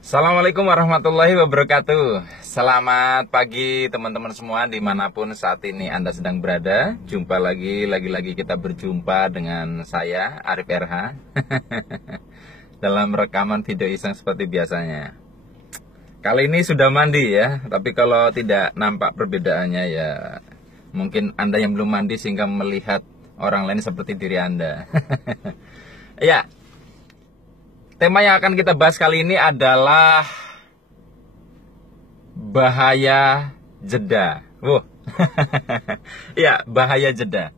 Assalamualaikum warahmatullahi wabarakatuh. Selamat pagi teman-teman semua dimanapun saat ini Anda sedang berada. Jumpa lagi kita berjumpa dengan saya Arif RH dalam rekaman video iseng seperti biasanya. Kali ini sudah mandi ya, tapi kalau tidak nampak perbedaannya ya mungkin Anda yang belum mandi sehingga melihat orang lain seperti diri Anda. Ya, tema yang akan kita bahas kali ini adalah bahaya jeda. Ya, bahaya jeda.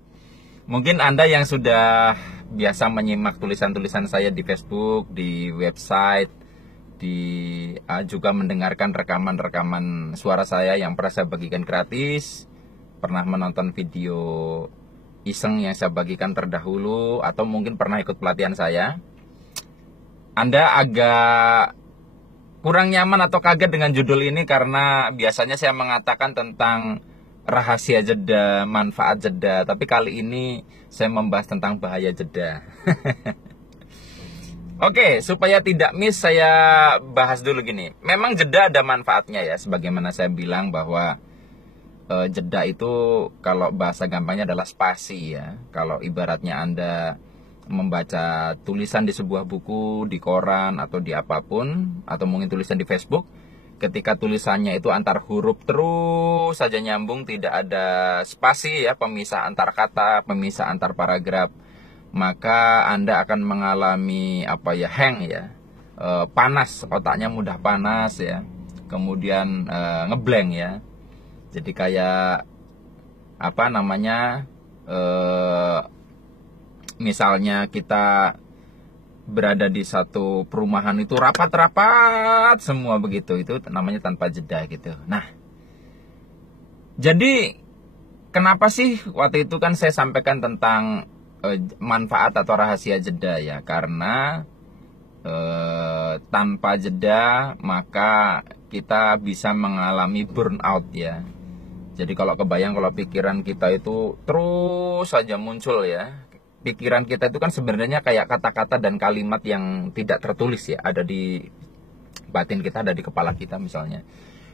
Mungkin Anda yang sudah biasa menyimak tulisan-tulisan saya di Facebook, di website, juga mendengarkan rekaman-rekaman suara saya yang pernah saya bagikan gratis, pernah menonton video iseng yang saya bagikan terdahulu, atau mungkin pernah ikut pelatihan saya. Anda agak kurang nyaman atau kaget dengan judul ini karena biasanya saya mengatakan tentang rahasia jeda, manfaat jeda. Tapi kali ini saya membahas tentang bahaya jeda. Oke, supaya tidak miss saya bahas dulu gini. Memang jeda ada manfaatnya ya, sebagaimana saya bilang bahwa jeda itu kalau bahasa gampangnya adalah spasi ya. Kalau ibaratnya Anda membaca tulisan di sebuah buku, di koran, atau di apapun, atau mungkin tulisan di Facebook, ketika tulisannya itu antar huruf terus saja nyambung, tidak ada spasi ya, pemisah antar kata, pemisah antar paragraf, maka Anda akan mengalami hang ya, panas, otaknya mudah panas ya, kemudian ngeblank ya, jadi kayak misalnya kita berada di satu perumahan itu rapat-rapat semua begitu, itu namanya tanpa jeda gitu. Nah, jadi kenapa sih waktu itu kan saya sampaikan tentang manfaat atau rahasia jeda ya? Karena tanpa jeda maka kita bisa mengalami burnout ya. Jadi kalau kebayang kalau pikiran kita itu terus saja muncul ya. Pikiran kita itu kan sebenarnya kayak kata-kata dan kalimat yang tidak tertulis ya, ada di batin kita, ada di kepala kita misalnya.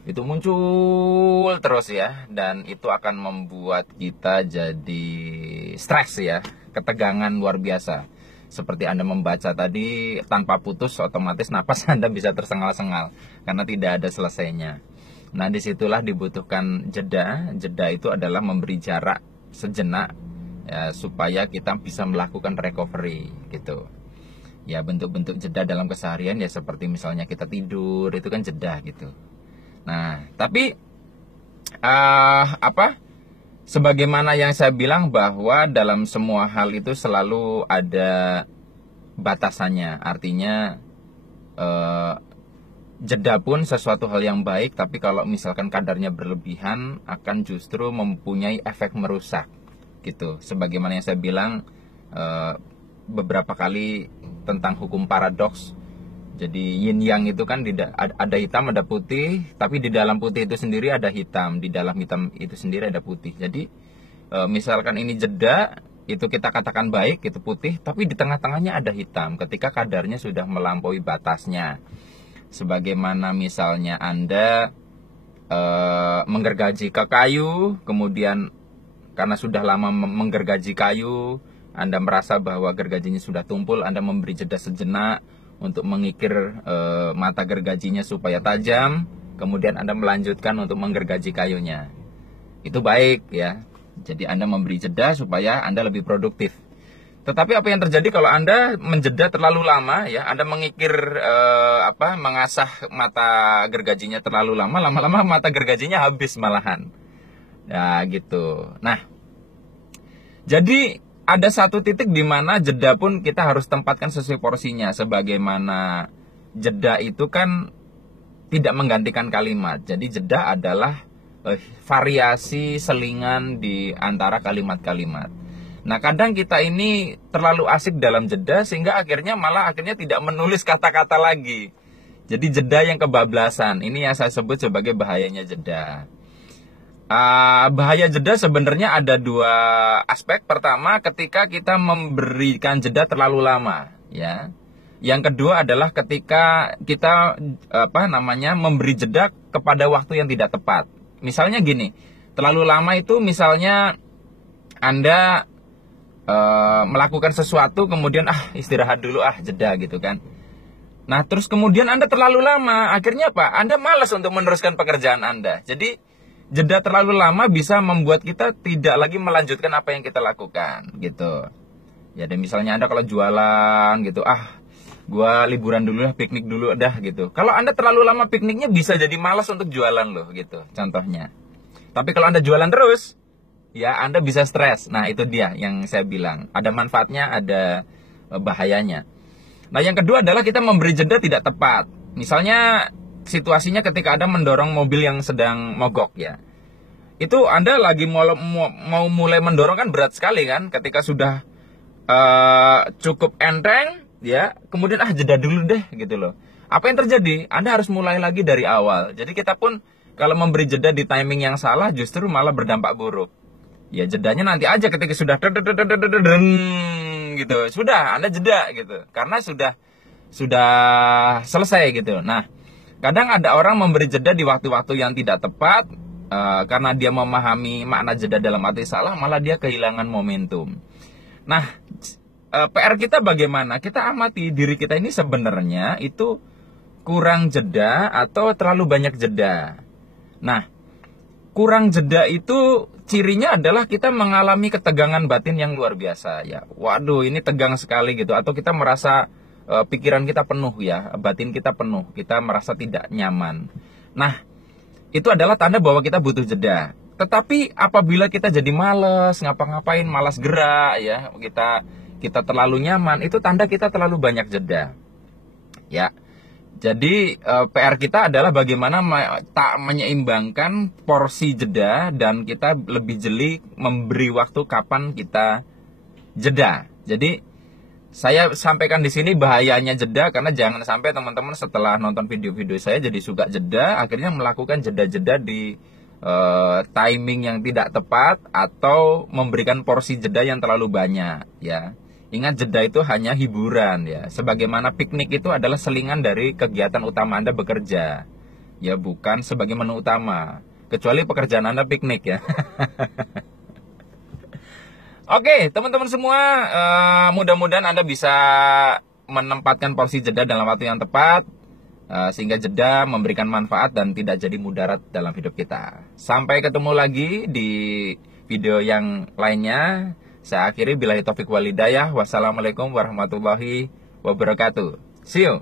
Itu muncul terus ya, dan itu akan membuat kita jadi stres ya, ketegangan luar biasa. Seperti Anda membaca tadi tanpa putus, otomatis napas Anda bisa tersengal-sengal karena tidak ada selesainya. Nah, disitulah dibutuhkan jeda. Jeda itu adalah memberi jarak sejenak ya, supaya kita bisa melakukan recovery gitu. Ya, bentuk-bentuk jeda dalam keseharian ya seperti misalnya kita tidur, itu kan jeda gitu. Nah, tapi sebagaimana yang saya bilang bahwa dalam semua hal itu selalu ada batasannya. Artinya jeda pun sesuatu hal yang baik, tapi kalau misalkan kadarnya berlebihan akan justru mempunyai efek merusak gitu. Sebagaimana yang saya bilang beberapa kali tentang hukum paradoks. Jadi yin yang itu kan ada hitam, ada putih, tapi di dalam putih itu sendiri ada hitam, di dalam hitam itu sendiri ada putih. Jadi misalkan ini jeda, itu kita katakan baik, itu putih, tapi di tengah-tengahnya ada hitam ketika kadarnya sudah melampaui batasnya. Sebagaimana misalnya Anda menggergaji ke kayu, kemudian karena sudah lama menggergaji kayu, Anda merasa bahwa gergajinya sudah tumpul, Anda memberi jeda sejenak untuk mengikir mata gergajinya supaya tajam, kemudian Anda melanjutkan untuk menggergaji kayunya. Itu baik ya. Jadi Anda memberi jeda supaya Anda lebih produktif. Tetapi apa yang terjadi kalau Anda menjeda terlalu lama ya, Anda mengikir mengasah mata gergajinya terlalu lama, lama-lama mata gergajinya habis malahan. Ya gitu. Nah, jadi ada satu titik di mana jeda pun kita harus tempatkan sesuai porsinya. Sebagaimana jeda itu kan tidak menggantikan kalimat. Jadi jeda adalah variasi selingan di antara kalimat-kalimat. Nah, kadang kita ini terlalu asik dalam jeda sehingga akhirnya tidak menulis kata-kata lagi. Jadi jeda yang kebablasan. Ini yang saya sebut sebagai bahayanya jeda. Bahaya jeda sebenarnya ada dua aspek. Pertama, ketika kita memberikan jeda terlalu lama, ya. Yang kedua adalah ketika kita memberi jeda kepada waktu yang tidak tepat. Misalnya gini, terlalu lama itu misalnya Anda melakukan sesuatu kemudian istirahat dulu jeda gitu kan. Nah, terus kemudian Anda terlalu lama, akhirnya apa? Anda malas untuk meneruskan pekerjaan Anda. Jadi jeda terlalu lama bisa membuat kita tidak lagi melanjutkan apa yang kita lakukan gitu. Ya, dan misalnya Anda kalau jualan gitu, gua liburan dulu piknik dulu dah gitu. Kalau Anda terlalu lama pikniknya bisa jadi malas untuk jualan loh gitu, contohnya. Tapi kalau Anda jualan terus, ya Anda bisa stres. Nah, itu dia yang saya bilang. Ada manfaatnya, ada bahayanya. Nah, yang kedua adalah kita memberi jeda tidak tepat. Misalnya situasinya ketika Anda mendorong mobil yang sedang mogok ya. Itu Anda lagi mau mulai mendorong kan berat sekali kan. Ketika sudah cukup enteng ya, kemudian jeda dulu deh gitu loh. Apa yang terjadi? Anda harus mulai lagi dari awal. Jadi kita pun kalau memberi jeda di timing yang salah justru malah berdampak buruk. Ya jedanya nanti aja ketika sudah gitu. Sudah Anda jeda gitu. Karena sudah selesai gitu. Nah, kadang ada orang memberi jeda di waktu-waktu yang tidak tepat karena dia memahami makna jeda dalam arti salah, malah dia kehilangan momentum. Nah, PR kita bagaimana? Kita amati diri kita ini sebenarnya itu kurang jeda atau terlalu banyak jeda. Nah, kurang jeda itu cirinya adalah kita mengalami ketegangan batin yang luar biasa ya. Waduh, ini tegang sekali gitu. Atau kita merasa pikiran kita penuh ya, batin kita penuh, kita merasa tidak nyaman. Nah, itu adalah tanda bahwa kita butuh jeda. Tetapi apabila kita jadi malas ngapa-ngapain, malas gerak ya, kita terlalu nyaman, itu tanda kita terlalu banyak jeda. Ya. Jadi PR kita adalah bagaimana tak menyeimbangkan porsi jeda dan kita lebih jeli memberi waktu kapan kita jeda. Jadi saya sampaikan di sini bahayanya jeda, karena jangan sampai teman-teman setelah nonton video-video saya jadi suka jeda, akhirnya melakukan jeda-jeda di timing yang tidak tepat atau memberikan porsi jeda yang terlalu banyak ya. Ingat, jeda itu hanya hiburan ya. Sebagaimana piknik itu adalah selingan dari kegiatan utama Anda bekerja. Ya, bukan sebagai menu utama. Kecuali pekerjaan Anda piknik ya. Oke, teman-teman semua, mudah-mudahan Anda bisa menempatkan porsi jeda dalam waktu yang tepat, sehingga jeda memberikan manfaat dan tidak jadi mudarat dalam hidup kita. Sampai ketemu lagi di video yang lainnya. Saya akhiri billahi taufik wal hidayah. Wassalamualaikum warahmatullahi wabarakatuh. See you.